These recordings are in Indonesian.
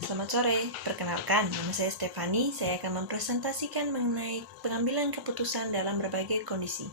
Selamat sore, perkenalkan, nama saya Stefani. Saya akan mempresentasikan mengenai pengambilan keputusan dalam berbagai kondisi.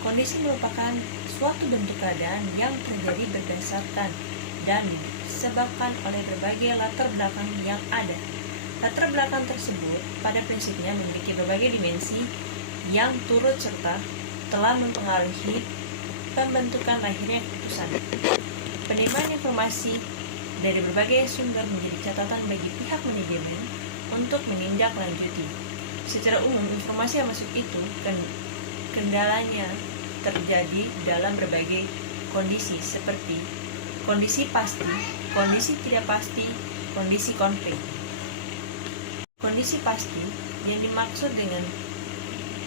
Kondisi merupakan suatu bentuk keadaan yang terjadi berdasarkan dan disebabkan oleh berbagai latar belakang yang ada. Latar belakang tersebut pada prinsipnya memiliki berbagai dimensi yang turut serta telah mempengaruhi pembentukan lahirnya keputusan. Penerimaan informasi dari berbagai sumber menjadi catatan bagi pihak manajemen untuk menindaklanjuti. Secara umum, informasi yang masuk itu kendalanya terjadi dalam berbagai kondisi seperti kondisi pasti, kondisi tidak pasti, kondisi konflik. Kondisi pasti yang dimaksud dengan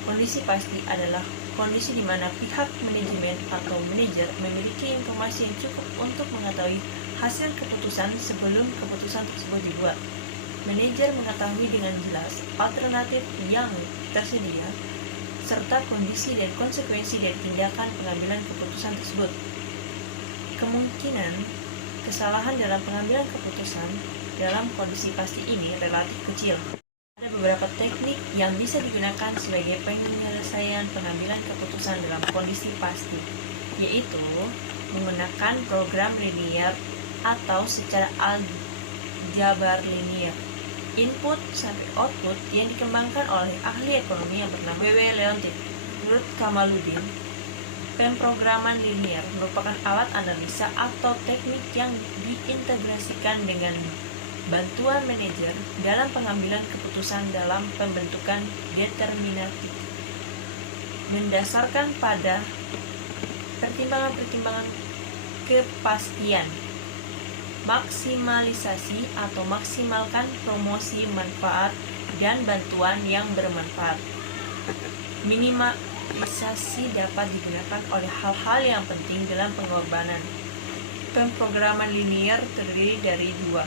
kondisi pasti adalah kondisi di mana pihak manajemen atau manajer memiliki informasi yang cukup untuk mengetahui hasil keputusan sebelum keputusan tersebut dibuat. Manajer mengetahui dengan jelas alternatif yang tersedia serta kondisi dan konsekuensi dari tindakan pengambilan keputusan tersebut. Kemungkinan kesalahan dalam pengambilan keputusan dalam kondisi pasti ini relatif kecil. Ada beberapa teknik yang bisa digunakan sebagai penyelesaian pengambilan keputusan dalam kondisi pasti, yaitu menggunakan program linear atau secara aljabar linear, input sampai output yang dikembangkan oleh ahli ekonomi yang bernama W. Leontief. Menurut Kamaluddin, pemrograman linear merupakan alat analisa atau teknik yang diintegrasikan dengan bantuan manajer dalam pengambilan keputusan dalam pembentukan determinatif, mendasarkan pada pertimbangan-pertimbangan kepastian, maksimalisasi atau maksimalkan promosi manfaat dan bantuan yang bermanfaat. Minimalisasi dapat digunakan oleh hal-hal yang penting dalam pengorbanan. Pemrograman linear terdiri dari dua,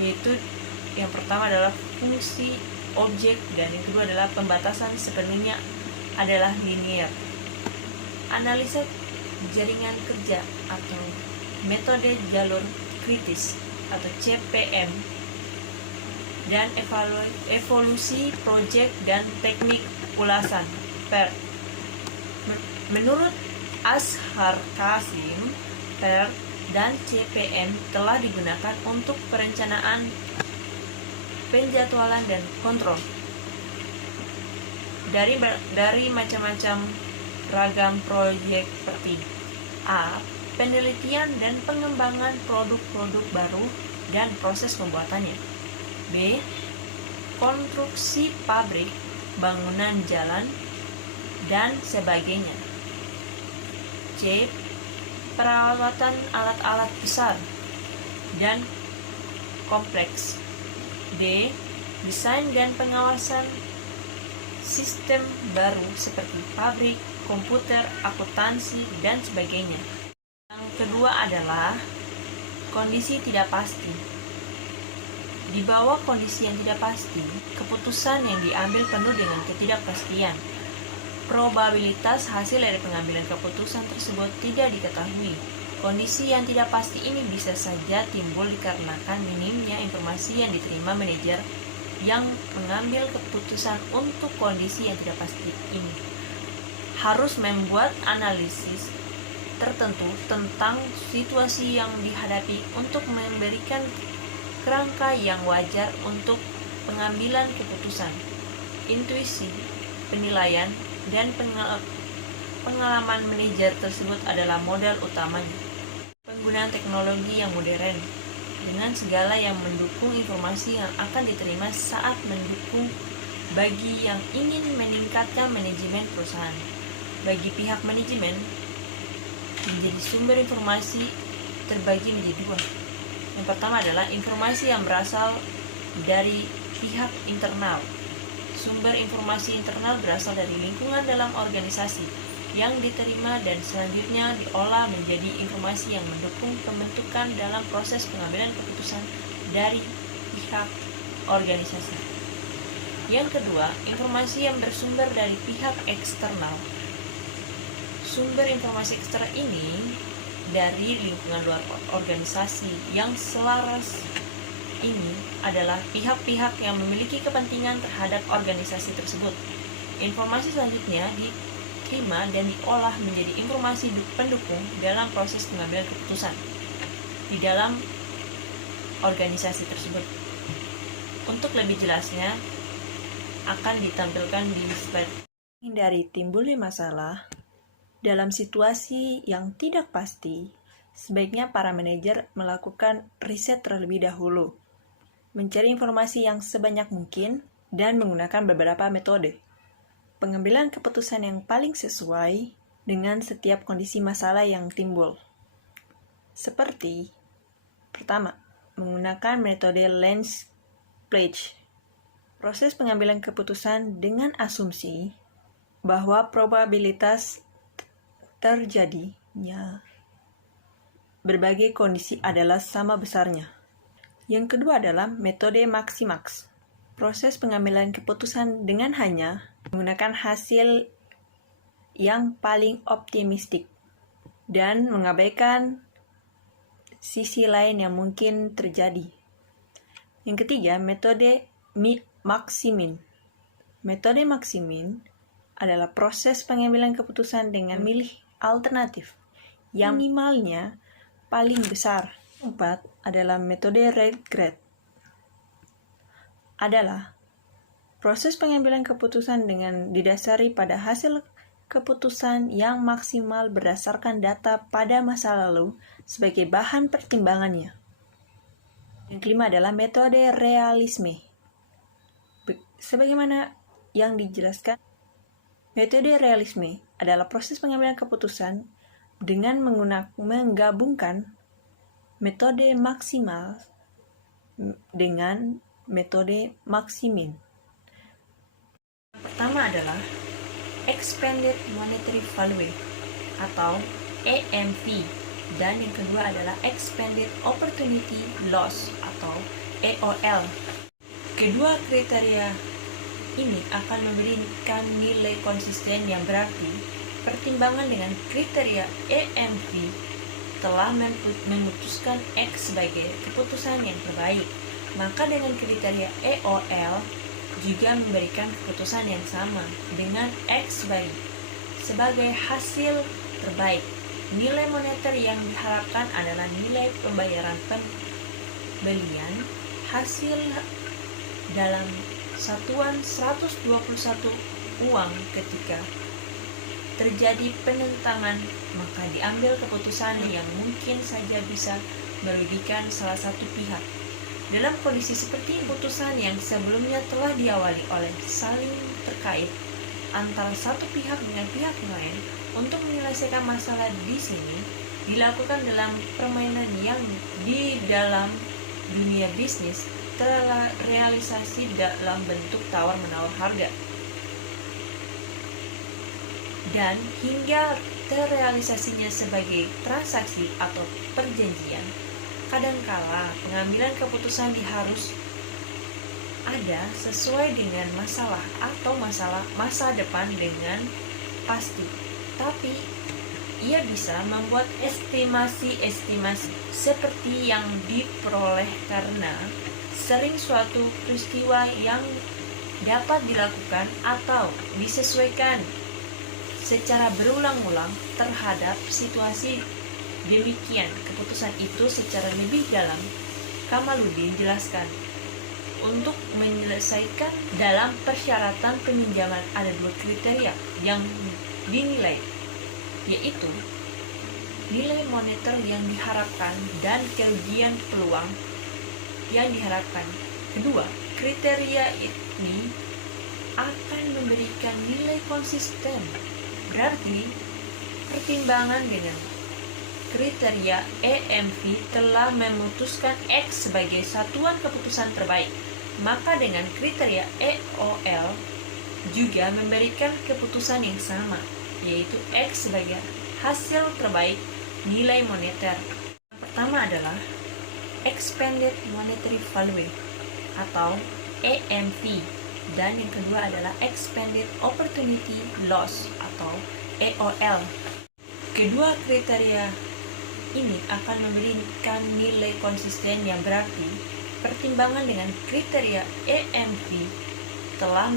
yaitu yang pertama adalah fungsi objek dan yang kedua adalah pembatasan sepenuhnya adalah linear. Analisa jaringan kerja atau metode jalur kritis atau CPM dan evolusi proyek dan teknik ulasan PER. Menurut Ashar Kasim, PER dan CPM telah digunakan untuk perencanaan, penjadwalan, dan kontrol dari macam-macam ragam proyek seperti A. Penelitian dan pengembangan produk-produk baru dan proses pembuatannya. B. Konstruksi pabrik, bangunan jalan, dan sebagainya. C. Perawatan alat-alat besar dan kompleks. D. Desain dan pengawasan sistem baru seperti pabrik, komputer, akuntansi, dan sebagainya. Yang kedua adalah kondisi tidak pasti. Di bawah kondisi yang tidak pasti, keputusan yang diambil penuh dengan ketidakpastian. Probabilitas hasil dari pengambilan keputusan tersebut tidak diketahui. Kondisi yang tidak pasti ini bisa saja timbul dikarenakan minimnya informasi yang diterima manajer yang mengambil keputusan untuk kondisi yang tidak pasti ini. Harus membuat analisis tertentu tentang situasi yang dihadapi untuk memberikan kerangka yang wajar untuk pengambilan keputusan. Intuisi, penilaian, dan pengalaman manajer tersebut adalah modal utamanya. Penggunaan teknologi yang modern dengan segala yang mendukung informasi yang akan diterima saat mendukung bagi yang ingin meningkatkan manajemen perusahaan. Bagi pihak manajemen, menjadi sumber informasi terbagi menjadi dua. Yang pertama adalah informasi yang berasal dari pihak internal. Sumber informasi internal berasal dari lingkungan dalam organisasi yang diterima dan selanjutnya diolah menjadi informasi yang mendukung pembentukan dalam proses pengambilan keputusan dari pihak organisasi. Yang kedua, informasi yang bersumber dari pihak eksternal. Sumber informasi eksternal ini dari lingkungan luar organisasi yang selaras ini adalah pihak-pihak yang memiliki kepentingan terhadap organisasi tersebut. Informasi selanjutnya diterima dan diolah menjadi informasi pendukung dalam proses pengambilan keputusan di dalam organisasi tersebut. Untuk lebih jelasnya akan ditampilkan di slide. Hindari timbulnya masalah dalam situasi yang tidak pasti, sebaiknya para manajer melakukan riset terlebih dahulu, mencari informasi yang sebanyak mungkin, dan menggunakan beberapa metode. Pengambilan keputusan yang paling sesuai dengan setiap kondisi masalah yang timbul. Seperti, pertama, menggunakan metode Lens Pledge. Proses pengambilan keputusan dengan asumsi bahwa probabilitas terjadinya berbagai kondisi adalah sama besarnya. Yang kedua adalah metode Maximax. Proses pengambilan keputusan dengan hanya menggunakan hasil yang paling optimistik dan mengabaikan sisi lain yang mungkin terjadi. Yang ketiga, metode Maximin. Metode Maximin adalah proses pengambilan keputusan dengan milih alternatif yang minimalnya paling besar. Keempat adalah metode Regret. Adalah proses pengambilan keputusan dengan didasari pada hasil keputusan yang maksimal berdasarkan data pada masa lalu sebagai bahan pertimbangannya. Yang kelima adalah metode Realisme. Sebagaimana yang dijelaskan, metode realisme adalah proses pengambilan keputusan dengan menggabungkan metode maksimal dengan metode maksimin. Pertama adalah Expanded Monetary Value atau EMV, dan yang kedua adalah Expanded Opportunity Loss atau EOL. Kedua kriteria ini akan memberikan nilai konsisten yang berarti pertimbangan dengan kriteria EMV telah memutuskan X sebagai keputusan yang terbaik, maka dengan kriteria EOL juga memberikan keputusan yang sama dengan X sebagai hasil terbaik. Nilai moneter yang diharapkan adalah nilai pembayaran pembelian hasil dalam satuan 121 uang ketika terjadi penentangan, maka diambil keputusan yang mungkin saja bisa merugikan salah satu pihak. Dalam kondisi seperti keputusan yang sebelumnya telah diawali oleh saling terkait antara satu pihak dengan pihak lain untuk menyelesaikan masalah di sini dilakukan dalam permainan yang di dalam dunia bisnis terrealisasi dalam bentuk tawar-menawar harga, dan hingga terrealisasinya sebagai transaksi atau perjanjian. Kadangkala pengambilan keputusan harus ada sesuai dengan masalah atau masa depan dengan pasti, tapi ia bisa membuat estimasi seperti yang diperoleh karena sering suatu peristiwa yang dapat dilakukan atau disesuaikan secara berulang-ulang terhadap situasi demikian. Keputusan itu secara lebih dalam Kamaluddin jelaskan. Untuk menyelesaikan dalam persyaratan peminjaman ada dua kriteria yang dinilai, yaitu nilai moneter yang diharapkan dan kerugian peluang yang diharapkan. Kedua, kriteria ini akan memberikan nilai konsisten. Berarti, pertimbangan dengan kriteria EMV telah memutuskan X sebagai satuan keputusan terbaik, maka dengan kriteria EOL juga memberikan keputusan yang sama, yaitu X sebagai hasil terbaik nilai moneter. Yang pertama adalah Expanded Monetary Value atau EMV, dan yang kedua adalah Expanded Opportunity Loss atau EOL. Kedua kriteria ini akan memberikan nilai konsisten yang berarti pertimbangan dengan kriteria EMV telah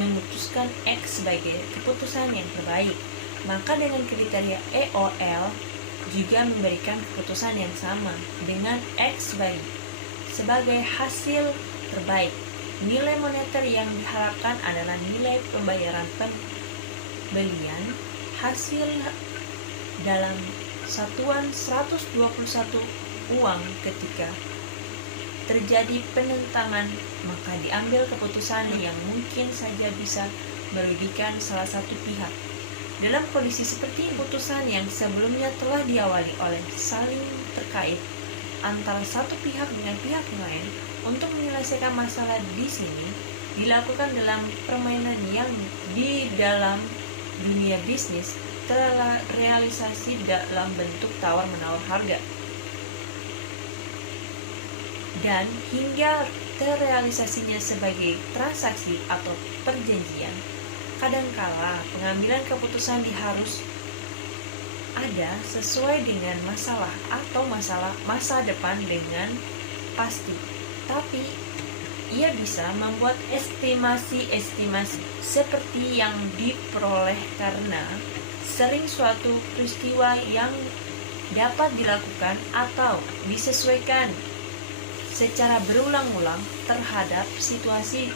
memutuskan X sebagai keputusan yang terbaik, maka dengan kriteria EOL juga memberikan keputusan yang sama dengan X sebagai hasil terbaik. Nilai moneter yang diharapkan adalah nilai pembayaran pembelian hasil dalam satuan 121 uang ketika terjadi penentangan, maka diambil keputusan yang mungkin saja bisa merugikan salah satu pihak. Dalam kondisi seperti putusan yang sebelumnya telah diawali oleh saling terkait antara satu pihak dengan pihak lain untuk menyelesaikan masalah di sini dilakukan dalam permainan yang di dalam dunia bisnis terrealisasi dalam bentuk tawar-menawar harga. Dan hingga terrealisasinya sebagai transaksi atau perjanjian, kadangkala pengambilan keputusan harus ada sesuai dengan masalah atau masa depan dengan pasti, tapi ia bisa membuat estimasi seperti yang diperoleh karena sering suatu peristiwa yang dapat dilakukan atau disesuaikan secara berulang-ulang terhadap situasi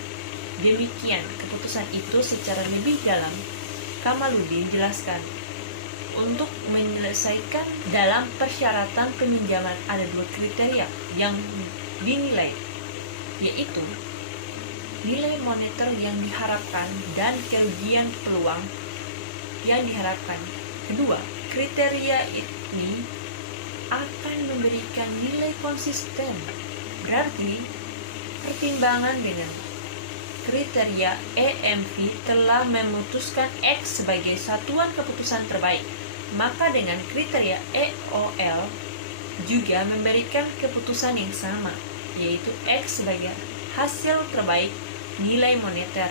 demikian. Keputusan itu secara lebih dalam Kamaluddin jelaskan. Untuk menyelesaikan dalam persyaratan peminjaman ada dua kriteria yang dinilai, yaitu nilai moneter yang diharapkan dan kerugian peluang yang diharapkan. Kedua, kriteria ini akan memberikan nilai konsisten. Berarti pertimbangan dengan kriteria EMV telah memutuskan X sebagai satuan keputusan terbaik, maka dengan kriteria EOL juga memberikan keputusan yang sama, yaitu X sebagai hasil terbaik nilai moneter.